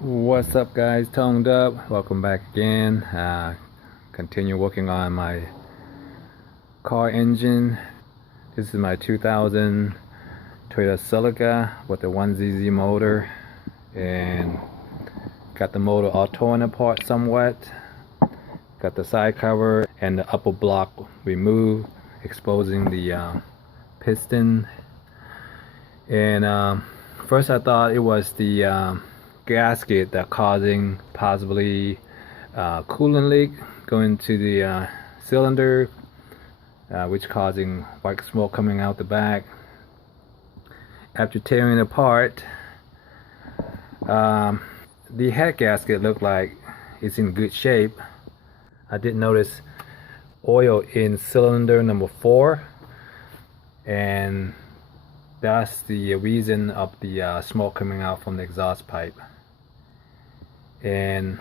What's up guys, DUBB, welcome back again. Continue working on my car engine. This is my 2000 Toyota Celica with the 1ZZ motor, and got the motor all torn apart somewhat. Got the side cover and the upper block removed, exposing the piston. And first I thought it was the gasket that causing possibly coolant leak going to the cylinder, which causing white smoke coming out the back. After tearing it apart, the head gasket looked like it's in good shape. I did notice oil in cylinder number 4, and that's the reason of the smoke coming out from the exhaust pipe. And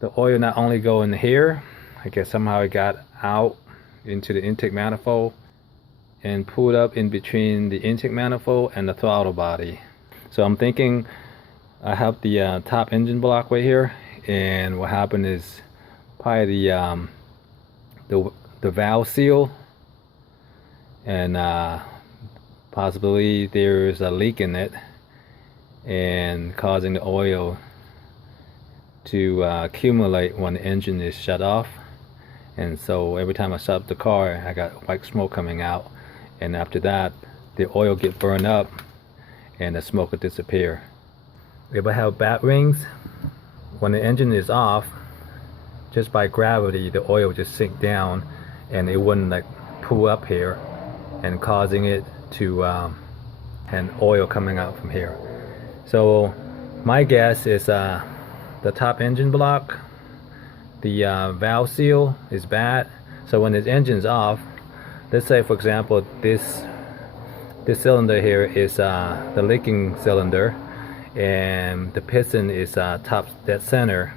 the oil not only go in here, I guess somehow it got out into the intake manifold and pulled up in between the intake manifold and the throttle body. So I'm thinking I have the top engine block right here, and what happened is probably the valve seal, and possibly there's a leak in it and causing the oil to accumulate when the engine is shut off. And so every time I shut up the car, I got white smoke coming out, and after that the oil get burned up and the smoke will disappear. If I have bat rings, when the engine is off, just by gravity the oil just sink down and it wouldn't like pull up here and causing it to and oil coming out from here. So my guess is the top engine block, the valve seal is bad. So when this engine's off, let's say for example this cylinder here is the leaking cylinder, and the piston is top dead center.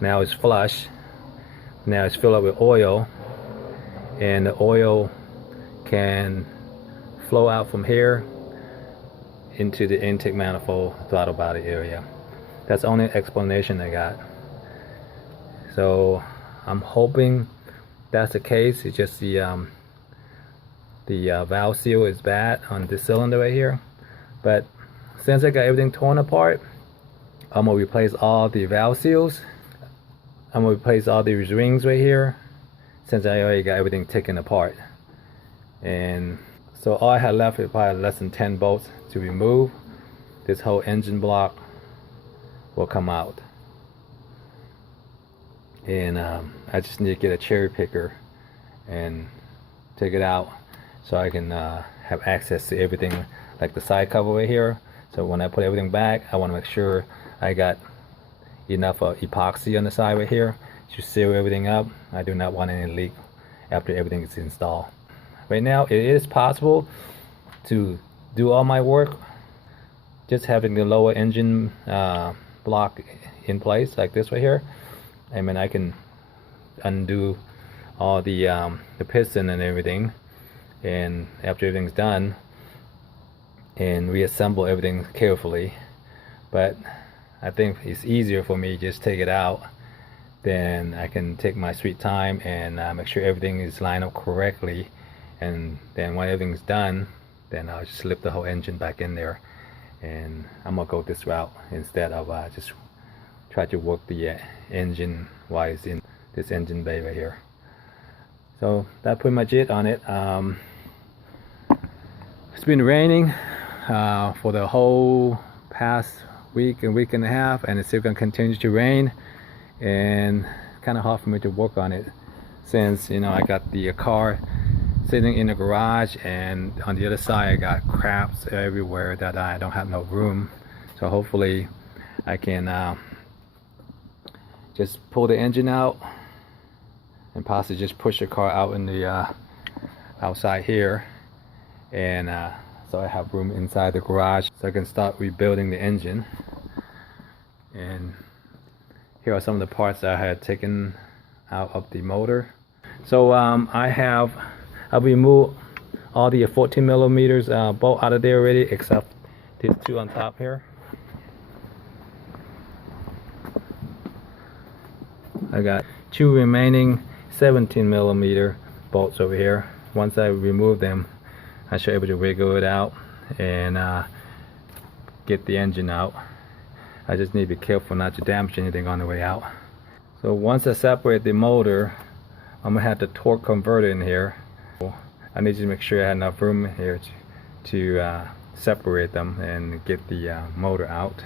Now it's flush. Now it's filled up with oil, and the oil can flow out from here into the intake manifold throttle body area. That's the only explanation I got. So I'm hoping that's the case. It's just the valve seal is bad on this cylinder right here. But since I got everything torn apart, I'm gonna replace all the valve seals. I'm gonna replace all these rings right here, since I already got everything taken apart. And so all I had left is probably less than 10 bolts to remove. This whole engine block will come out, and I just need to get a cherry picker and take it out so I can have access to everything, like the side cover right here. So when I put everything back, I want to make sure I got enough epoxy on the side right here to seal everything up. I do not want any leak after everything is installed. Right now it is possible to do all my work just having the lower engine block in place like this right here. I mean, I can undo all the piston and everything, and after everything's done, and reassemble everything carefully. But I think it's easier for me to just take it out. Then I can take my sweet time and make sure everything is lined up correctly, and then when everything's done, then I'll just slip the whole engine back in there. And I'm gonna go this route instead of just try to work the engine while it's in this engine bay right here. So that's pretty much it on it. It's been raining for the whole past week and week and a half, and it's still gonna continue to rain, and kind of hard for me to work on it since, you know, I got the car sitting in the garage, and on the other side I got cracks everywhere that I don't have no room. So hopefully I can just pull the engine out and possibly just push the car out in the outside here, and so I have room inside the garage so I can start rebuilding the engine. And here are some of the parts that I had taken out of the motor. So I've removed all the 14 millimeters bolt out of there already, except these two on top here. I got 2 remaining 17mm bolts over here. Once I remove them, I should be able to wiggle it out and get the engine out. I just need to be careful not to damage anything on the way out. So once I separate the motor, I'm gonna have the torque converter in here. I need to make sure I have enough room here to separate them and get the motor out.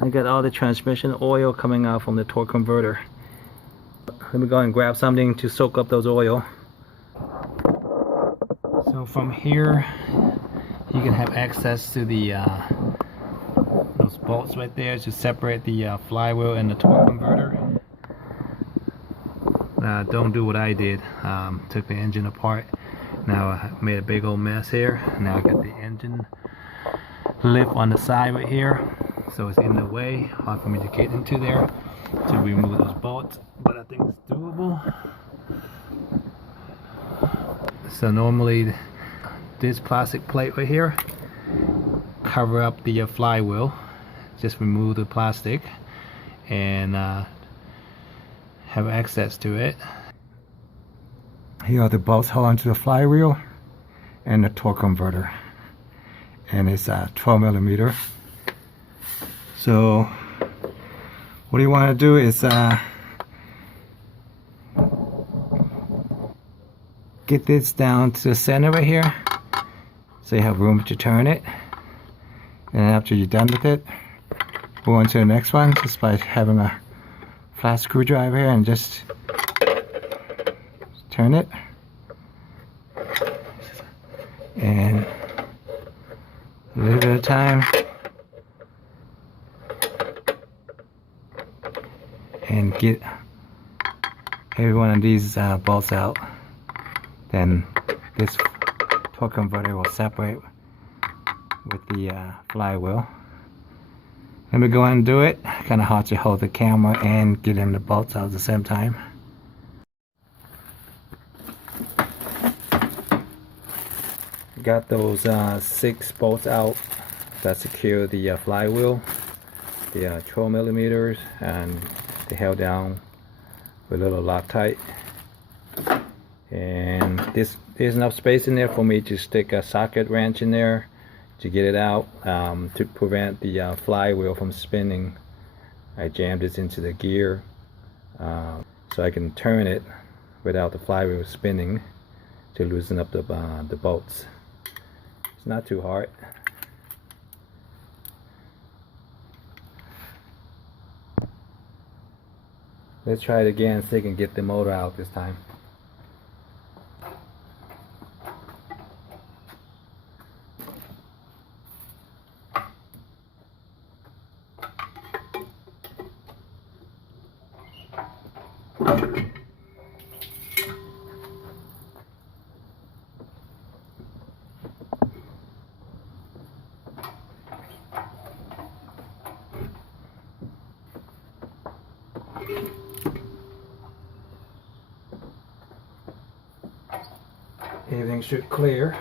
I got all the transmission oil coming out from the torque converter. Let me go and grab something to soak up those oil. So from here you can have access to the those bolts right there to separate the flywheel and the torque converter. Don't do what I did. Took the engine apart. Now I made a big old mess here. Now I got the engine lip on the side right here, so it's in the way, hard for me to get into there to remove those bolts, but I think it's doable. So normally this plastic plate right here cover up the flywheel. Just remove the plastic and have access to it. Here are the bolts holding to the flywheel and the torque converter, and it's 12mm. So what you want to do is get this down to the center right here so you have room to turn it, and after you're done with it, go on to the next one just by having a flat screwdriver here and just turn it, and a little bit of time, and get every one of these bolts out. Then this torque converter will separate with the flywheel. Let me go ahead and do it. Kind of hard to hold the camera and get in the bolts out at the same time. Got those 6 bolts out that secure the flywheel, the 12mm, and they held down with a little Loctite. And there's enough space in there for me to stick a socket wrench in there to get it out, to prevent the flywheel from spinning. I jammed this into the gear so I can turn it without the flywheel spinning to loosen up the bolts. It's not too hard. Let's try it again so I can get the motor out this time. Everything should clear.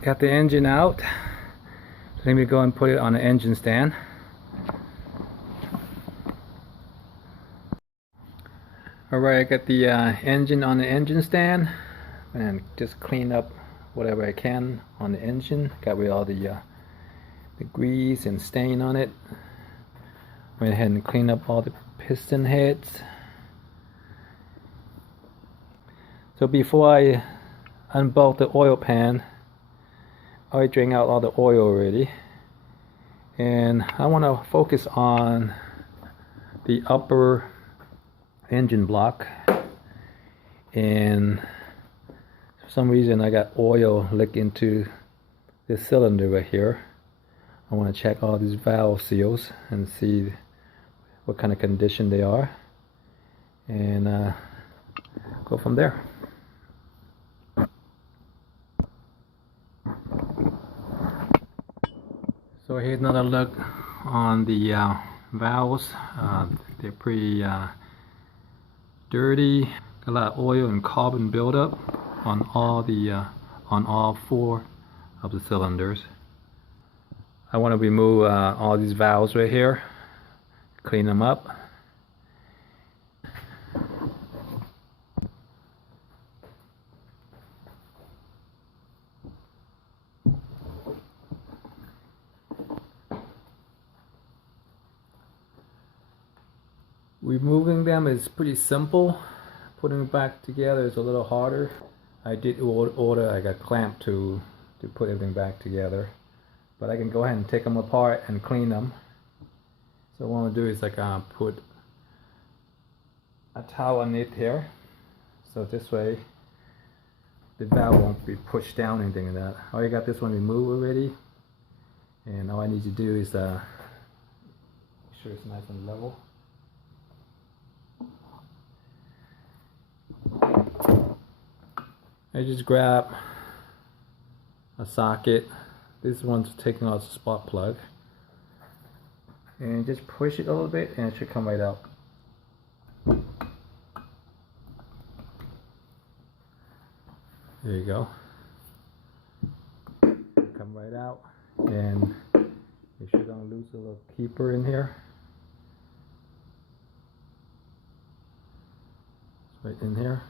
Got the engine out. Let me go and put it on the engine stand. Alright, I got the engine on the engine stand and just clean up whatever I can on the engine. Got rid of all the grease and stain on it. Went ahead and cleaned up all the piston heads. So before I unbolt the oil pan, I drained out all the oil already, and I want to focus on the upper engine block. And for some reason I got oil leak into this cylinder right here. I want to check all these valve seals and see what kind of condition they are, and go from there. So here's another look on the valves. They're pretty dirty. Got a lot of oil and carbon buildup on all four of the cylinders. I want to remove all these valves right here, clean them up. Removing them is pretty simple. Putting them back together is a little harder. I did order like a clamp to put everything back together, but I can go ahead and take them apart and clean them. So what I want to do is like put a towel underneath here, so this way the valve won't be pushed down or anything like that. I already got this one removed already, and all I need to do is make sure it's nice and level. I just grab a socket. This one's taking out the spark plug, and just push it a little bit and it should come right out. There you go. Come right out, and you should lose a little keeper in here. It's right in here.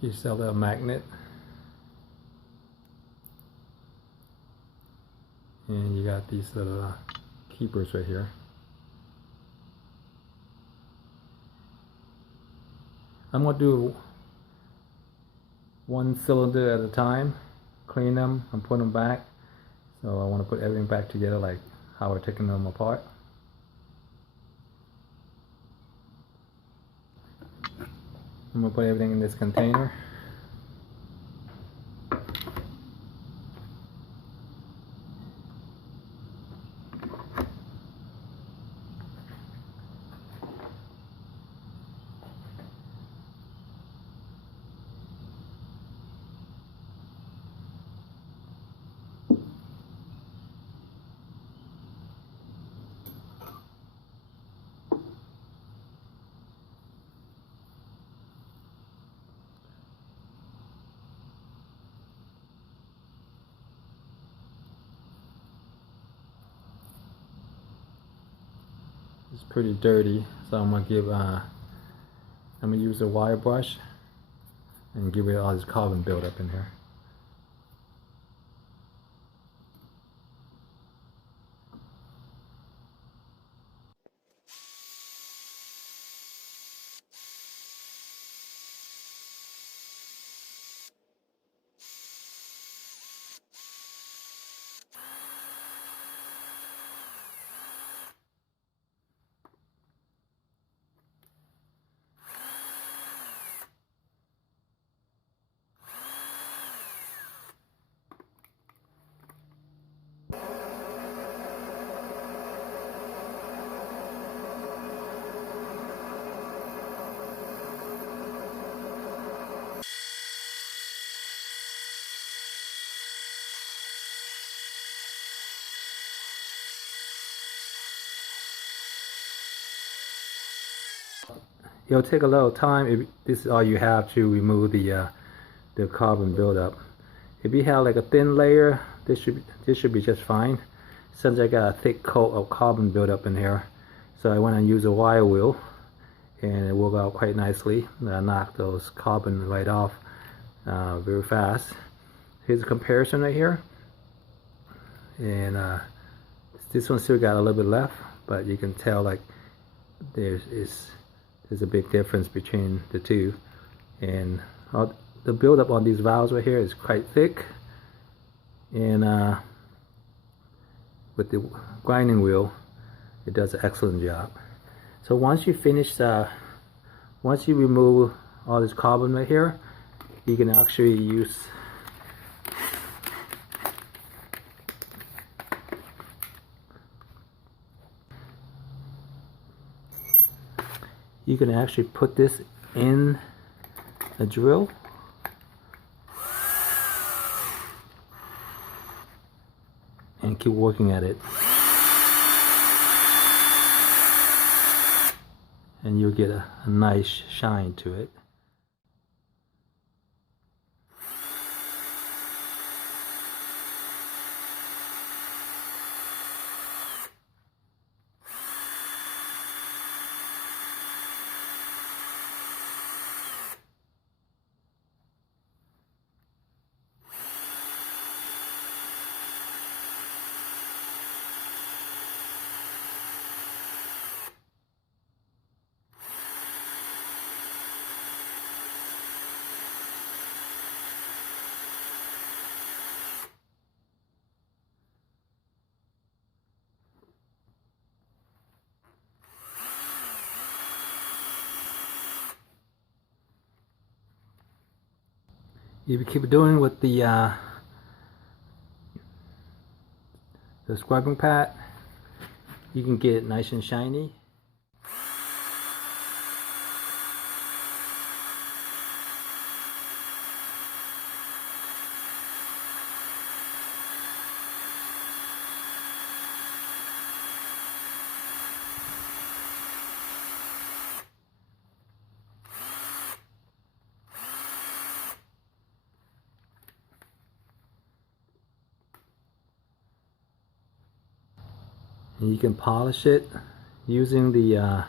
You sell a magnet, and you got these little keepers right here. I'm going to do one cylinder at a time, clean them and put them back. So I want to put everything back together like how we're taking them apart. I'm going to put everything in this container. It's pretty dirty, so I'm gonna use a wire brush and get rid of all this carbon buildup in here. It'll take a little time if this is all you have to remove the carbon buildup. If you have like a thin layer, this should be just fine. Since I got a thick coat of carbon buildup in here, so I went and used a wire wheel, and it worked out quite nicely. I knocked those carbon right off very fast. Here's a comparison right here, and this one still got a little bit left, but you can tell like there's a big difference between the two, and the buildup on these valves right here is quite thick, and with the grinding wheel it does an excellent job. So once you finish, once you remove all this carbon right here, you can actually use put this in a drill and keep working at it, and you'll get a nice shine to it. If you keep doing with the the scrubbing pad, you can get it nice and shiny. And you can polish it using the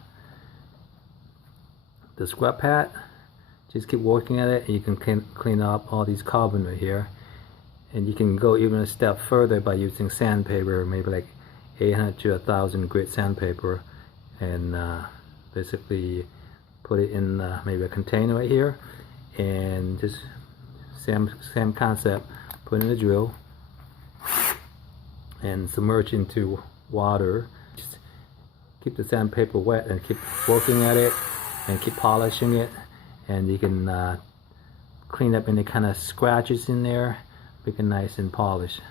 scrub pad. Just keep working at it, and you can clean up all these carbon right here. And you can go even a step further by using sandpaper, maybe like 800 to 1000 grit sandpaper, and basically put it in maybe a container right here, and just same concept, put in the drill and submerge into water. Just keep the sandpaper wet and keep working at it and keep polishing it, and you can clean up any kind of scratches in there, make it nice and polished.